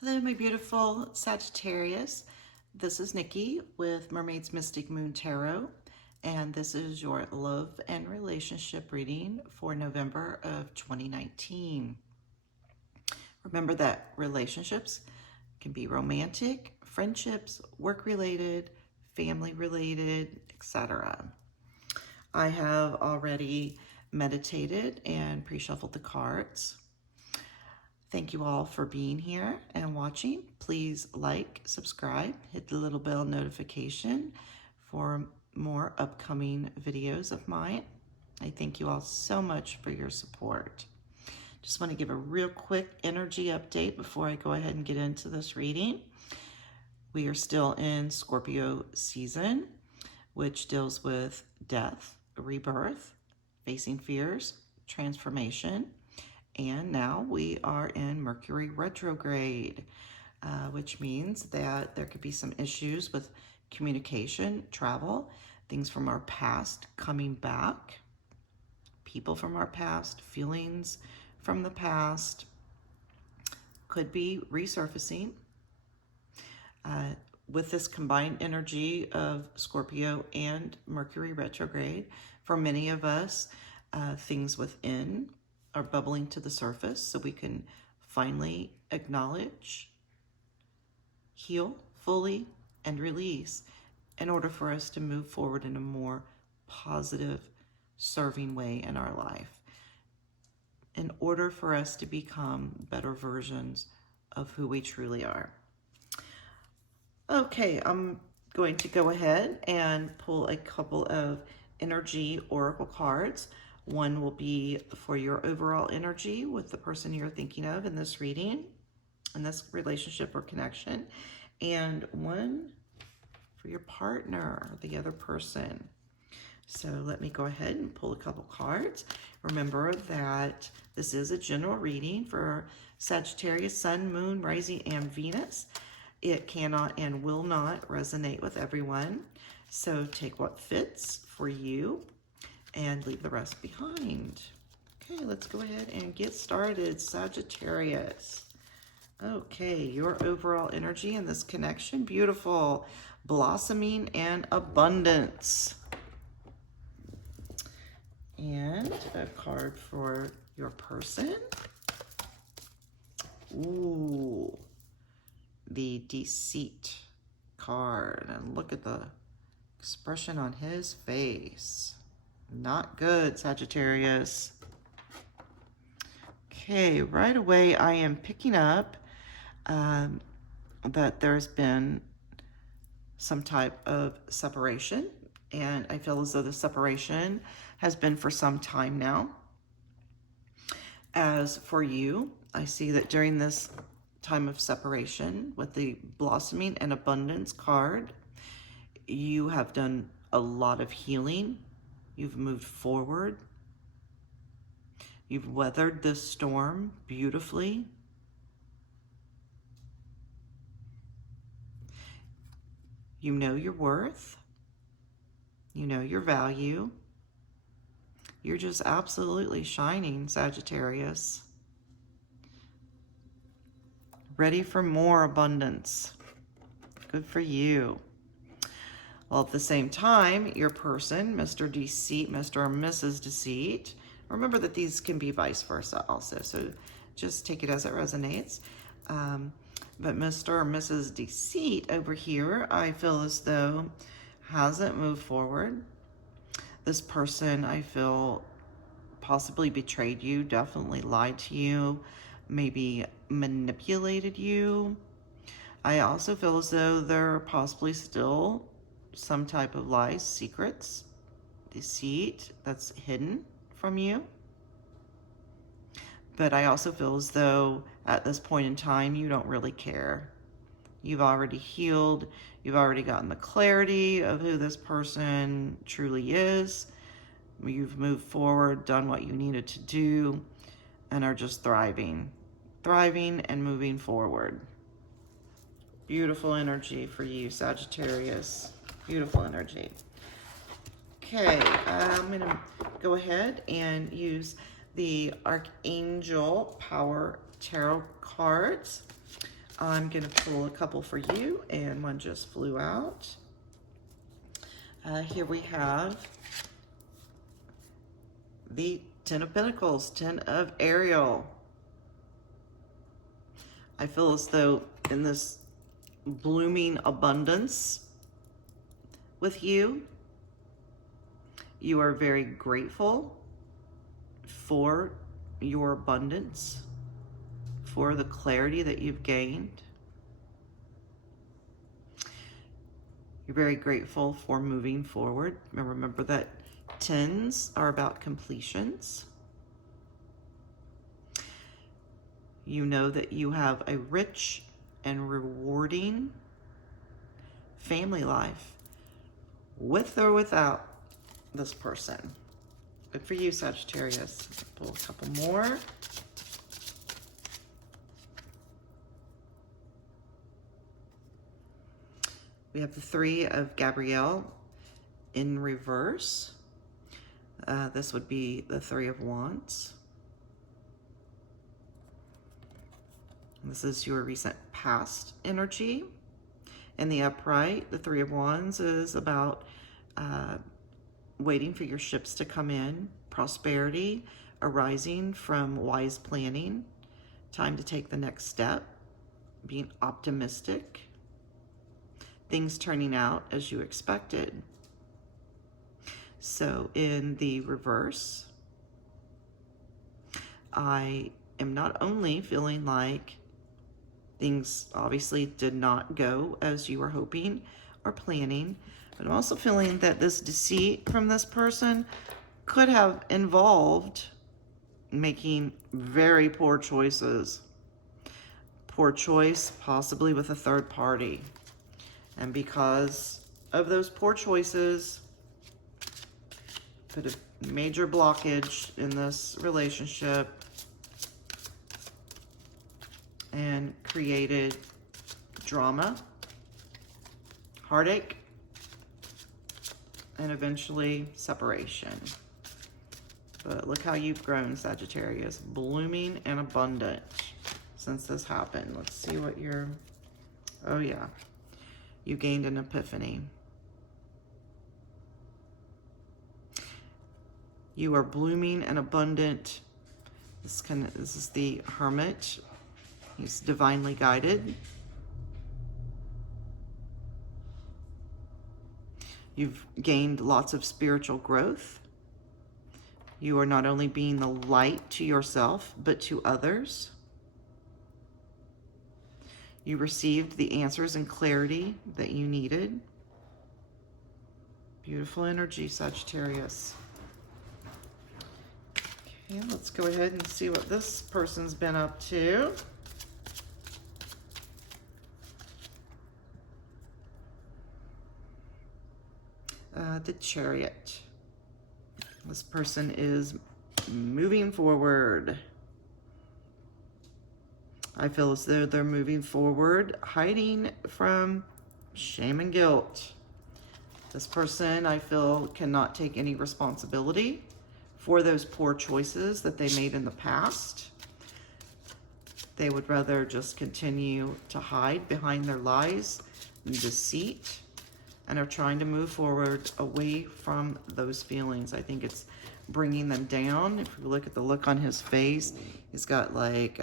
Hello, my beautiful Sagittarius. This is Nikki with Mermaidsmysticmoon Tarot, and this is your love and relationship reading for November of 2019. Remember that relationships can be romantic, friendships, work-related, family-related, etc. I have already meditated and pre-shuffled the cards. Thank you all for being here and watching. Please like, subscribe, hit the little bell notification for more upcoming videos of mine. I thank you all so much for your support. Just want to give a real quick energy update before I go ahead and get into this reading. We are still in Scorpio season, which deals with death, rebirth, facing fears, transformation. And now we are in Mercury retrograde, which means that there could be some issues with communication, travel, things from our past coming back, people from our past, feelings from the past could be resurfacing. With this combined energy of Scorpio and Mercury retrograde, for many of us, things within are bubbling to the surface so we can finally acknowledge, heal fully, and release in order for us to move forward in a more positive, serving way in our life, in order for us to become better versions of who we truly are. Okay, I'm going to go ahead and pull a couple of energy oracle cards. One will be for your overall energy with the person you're thinking of in this reading, in this relationship or connection, and one for your partner, the other person. So let me go ahead and pull a couple cards. Remember that this is a general reading for Sagittarius, Sun, Moon, Rising, and Venus. It cannot and will not resonate with everyone. So take what fits for you and leave the rest behind. Okay, let's go ahead and get started, Sagittarius. Okay, your overall energy in this connection, beautiful, blossoming and abundance. And a card for your person. Ooh, the Deceit card. And look at the expression on his face. Not good, Sagittarius. Okay, right away I am picking up that there's been some type of separation, and I feel as though the separation has been for some time now. As for you, I see that during this time of separation with the blossoming and abundance card, you have done a lot of healing. You've moved forward. You've weathered this storm beautifully. You know your worth. You know your value. You're just absolutely shining, Sagittarius. Ready for more abundance. Good for you. Well, at the same time, your person, Mr. Deceit, Mr. or Mrs. Deceit, remember that these can be vice versa also, so just take it as it resonates. But Mr. or Mrs. Deceit over here, I feel as though hasn't moved forward. This person, I feel, possibly betrayed you, definitely lied to you, maybe manipulated you. I also feel as though there are possibly still some type of lies, secrets, deceit that's hidden from you. But I also feel as though at this point in time, you don't really care. You've already healed. You've already gotten the clarity of who this person truly is. You've moved forward, done what you needed to do, and are just thriving and moving forward. Beautiful energy for you, Sagittarius. Beautiful energy. Okay, I'm going to go ahead and use the Archangel Power Tarot cards. I'm going to pull a couple for you, and one just flew out. Here we have the Ten of Pentacles, 10 of Ariel. I feel as though in this blooming abundance with you, you are very grateful for your abundance, for the clarity that you've gained. You're very grateful for moving forward. And remember that 10s are about completions. You know that you have a rich and rewarding family life, with or without this person. Good for you, Sagittarius. Pull a couple more. We have the Three of Gabrielle in reverse. This would be the Three of Wands. This is your recent past energy. In the upright, the Three of Wands is about waiting for your ships to come in, prosperity arising from wise planning, time to take the next step, being optimistic, things turning out as you expected. So in the reverse, I am not only feeling like things obviously did not go as you were hoping or planning, but I'm also feeling that this deceit from this person could have involved making very poor choices. Poor choice, possibly with a third party. And because of those poor choices, put a major blockage in this relationship and created drama, heartache, and eventually separation. But look how you've grown, Sagittarius, blooming and abundant since this happened. Let's see what you're, oh yeah, you gained an epiphany. You are blooming and abundant. This is the Hermit. He's divinely guided. You've gained lots of spiritual growth. You are not only being the light to yourself, but to others. You received the answers and clarity that you needed. Beautiful energy, Sagittarius. Okay, let's go ahead and see what this person's been up to. The Chariot. This person is moving forward. I feel as though they're moving forward, hiding from shame and guilt. This person, I feel, cannot take any responsibility for those poor choices that they made in the past. They would rather just continue to hide behind their lies and deceit, and are trying to move forward away from those feelings. I think it's bringing them down. If you look at the look on his face, he's got like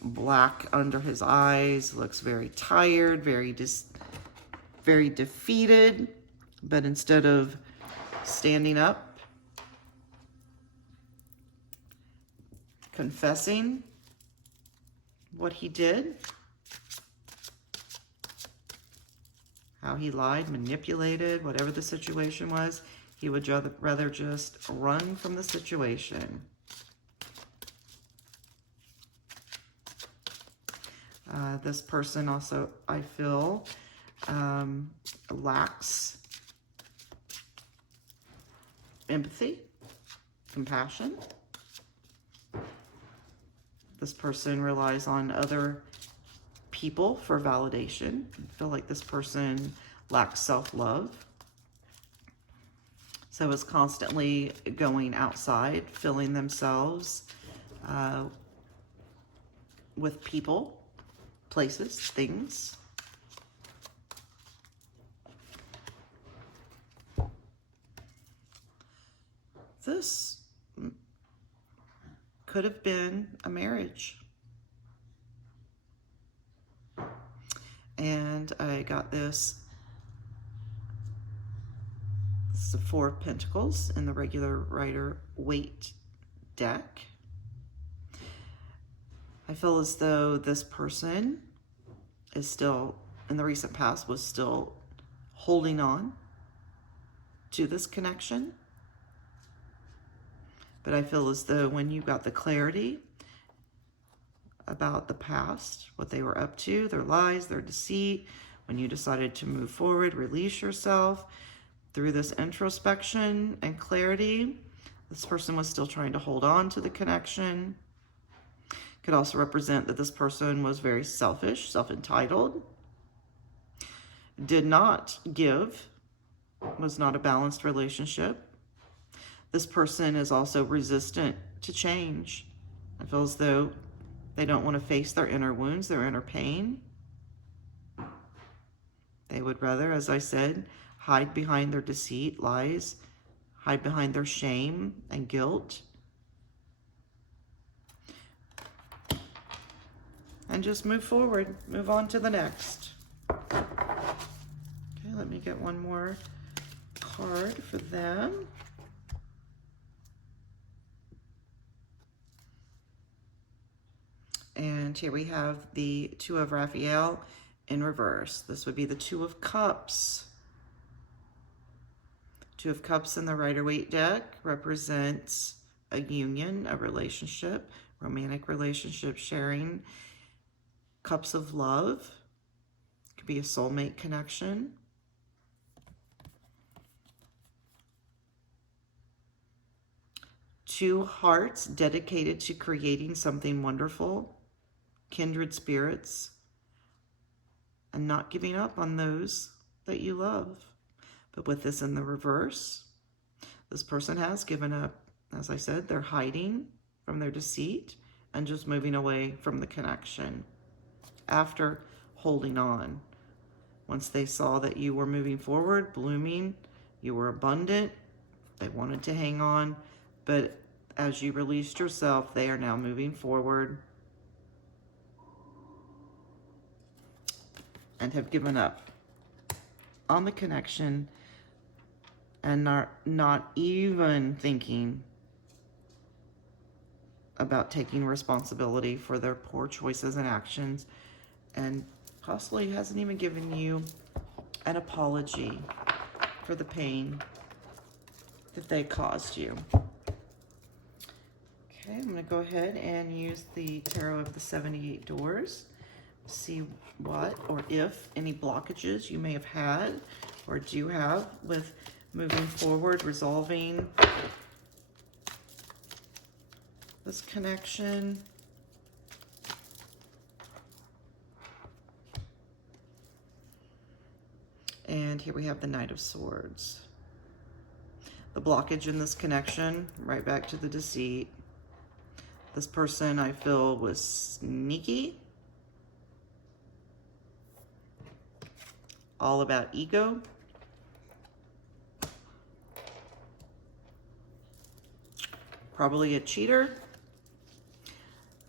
black under his eyes, looks very tired, very defeated. But instead of standing up, confessing what he did, how he lied, manipulated, whatever the situation was, he would rather just run from the situation. This person also, I feel, lacks empathy, compassion. This person relies on other people for validation. I feel like this person lacks self-love. So is constantly going outside, filling themselves with people places, things. This could have been a marriage. And I got this. This is the Four of Pentacles in the regular Rider-Waite deck. I feel as though this person is still, in the recent past, was still holding on to this connection. But I feel as though when you got the clarity about the past, what they were up to, their lies, their deceit, when you decided to move forward, release yourself through this introspection and clarity, this person was still trying to hold on to the connection. Could also represent that this person was very selfish, self-entitled, did not give, was not a balanced relationship. This person is also resistant to change. I feel as though they don't want to face their inner wounds, their inner pain. They would rather, as I said, hide behind their deceit, lies, hide behind their shame and guilt, and just move forward, move on to the next. Okay, let me get one more card for them. And here we have the Two of Raphael in reverse. This would be the Two of Cups. Two of Cups in the Rider-Waite deck represents a union, a relationship, romantic relationship, sharing cups of love. Could be a soulmate connection. Two hearts dedicated to creating something wonderful, kindred spirits, and not giving up on those that you love. But with this in the reverse, this person has given up. As I said, they're hiding from their deceit and just moving away from the connection after holding on. Once they saw that you were moving forward, blooming, you were abundant, they wanted to hang on, but as you released yourself, they are now moving forward and have given up on the connection and not even thinking about taking responsibility for their poor choices and actions, and possibly hasn't even given you an apology for the pain that they caused you. Okay, I'm going to go ahead and use the Tarot of the 78 Doors. See what or if any blockages you may have had or do have with moving forward, resolving this connection. And here we have the Knight of Swords. The blockage in this connection, right back to the deceit. This person, I feel, was sneaky. All about ego. Probably a cheater.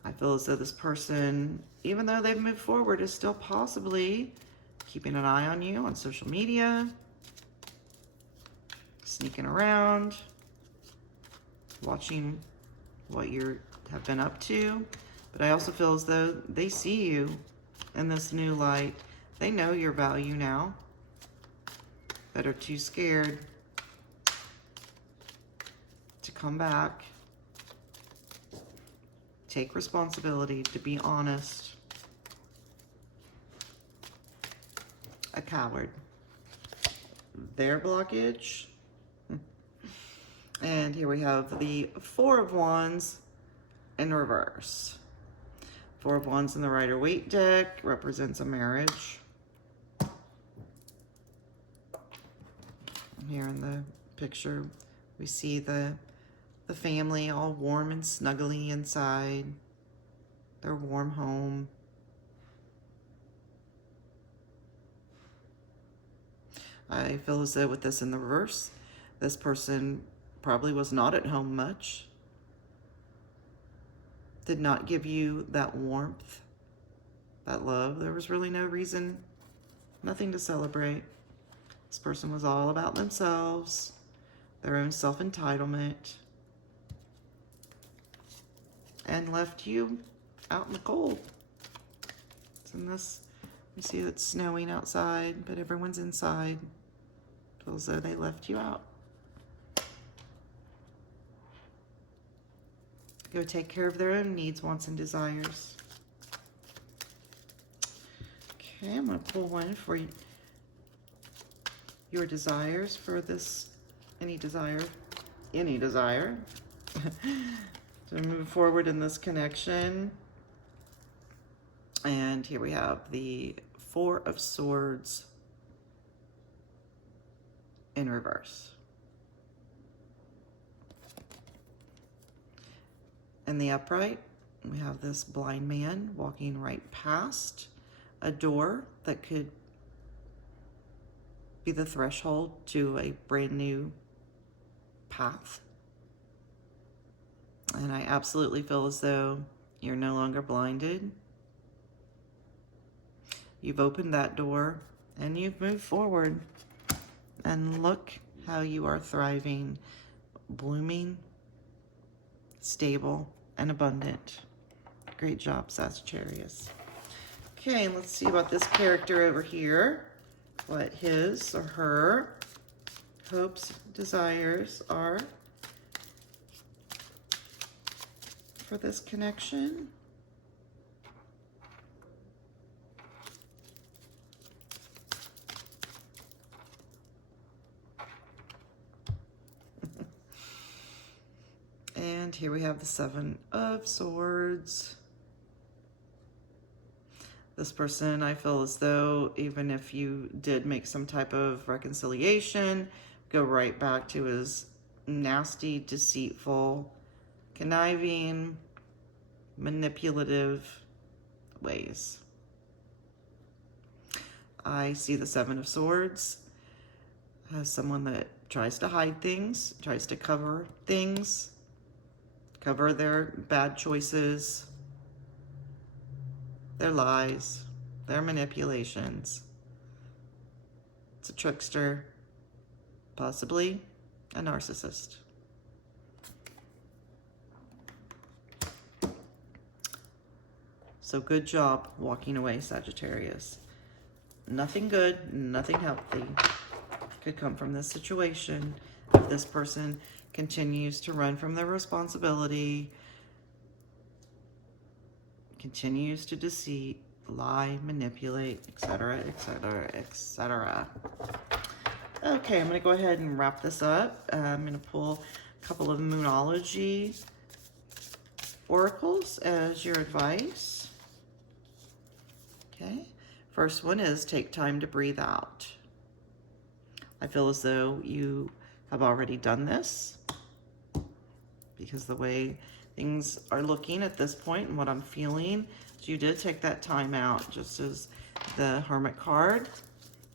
I feel as though this person, even though they've moved forward, is still possibly keeping an eye on you on social media, sneaking around, watching what you have been up to. But I also feel as though they see you in this new light. They know your value now, but are too scared to come back, take responsibility, to be honest. A coward. Their blockage. And here we have the Four of Wands in reverse. Four of Wands in the Rider-Waite deck represents a marriage. Here in the picture, we see the family all warm and snuggly inside their warm home. I feel as though with this in the reverse, this person probably was not at home much, did not give you that warmth, that love. There was really no reason, nothing to celebrate. This person was all about themselves, their own self-entitlement, and left you out in the cold. It's in this, you see it's snowing outside, but everyone's inside. Feels as though they left you out. Go take care of their own needs, wants, and desires. Okay, I'm going to pull one for you. Your desires for this, any desire to move forward in this connection. And here we have the Four of Swords in reverse. In the upright, we have this blind man walking right past a door that could be the threshold to a brand new path. And I absolutely feel as though you're no longer blinded. You've opened that door and you've moved forward. And look how you are thriving, blooming, stable, and abundant. Great job, Sagittarius. Okay, let's see about this character over here. What his or her hopes, desires are for this connection. And here we have the Seven of Swords. This person, I feel as though even if you did make some type of reconciliation, go right back to his nasty, deceitful, conniving, manipulative ways. I see the Seven of Swords as someone that tries to hide things, tries to cover things, cover their bad choices, their lies, their manipulations. It's a trickster, possibly a narcissist. So good job walking away, Sagittarius. Nothing good, nothing healthy could come from this situation if this person continues to run from their responsibility, continues to deceive, lie, manipulate, etc., etc., etc. Okay, I'm going to go ahead and wrap this up. I'm going to pull a couple of Moonology oracles as your advice. Okay, first one is take time to breathe out. I feel as though you have already done this because the way things are looking at this point and what I'm feeling, you did take that time out, just as the Hermit card.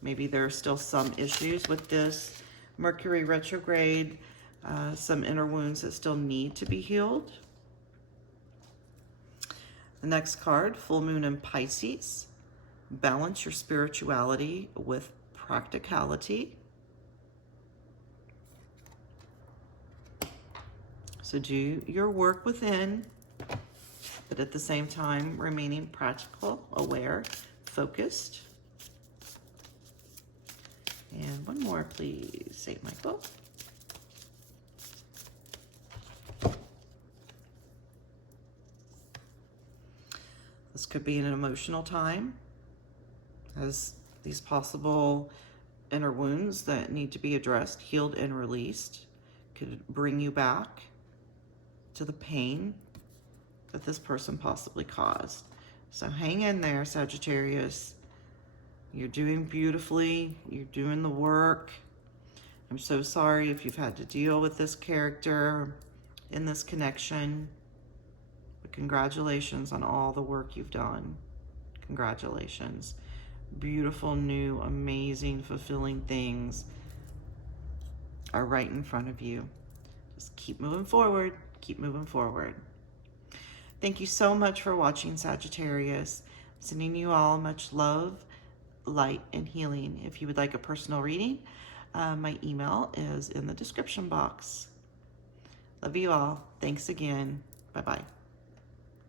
Maybe there are still some issues with this Mercury retrograde, some inner wounds that still need to be healed. The next card, Full Moon in Pisces. Balance your spirituality with practicality. So do your work within, but at the same time remaining practical, aware, focused. And one more, please, St. Michael. This could be an emotional time, as these possible inner wounds that need to be addressed, healed, and released could bring you back to the pain that this person possibly caused. So hang in there, Sagittarius. You're doing beautifully. You're doing the work. I'm so sorry if you've had to deal with this character in this connection. But congratulations on all the work you've done. Congratulations. beautiful, new, amazing, fulfilling things are right in front of you. Just keep moving forward, keep moving forward. Thank you so much for watching, Sagittarius. Sending you all much love, light, and healing. If you would like a personal reading, my email is in the description box. Love you all. Thanks again. Bye-bye.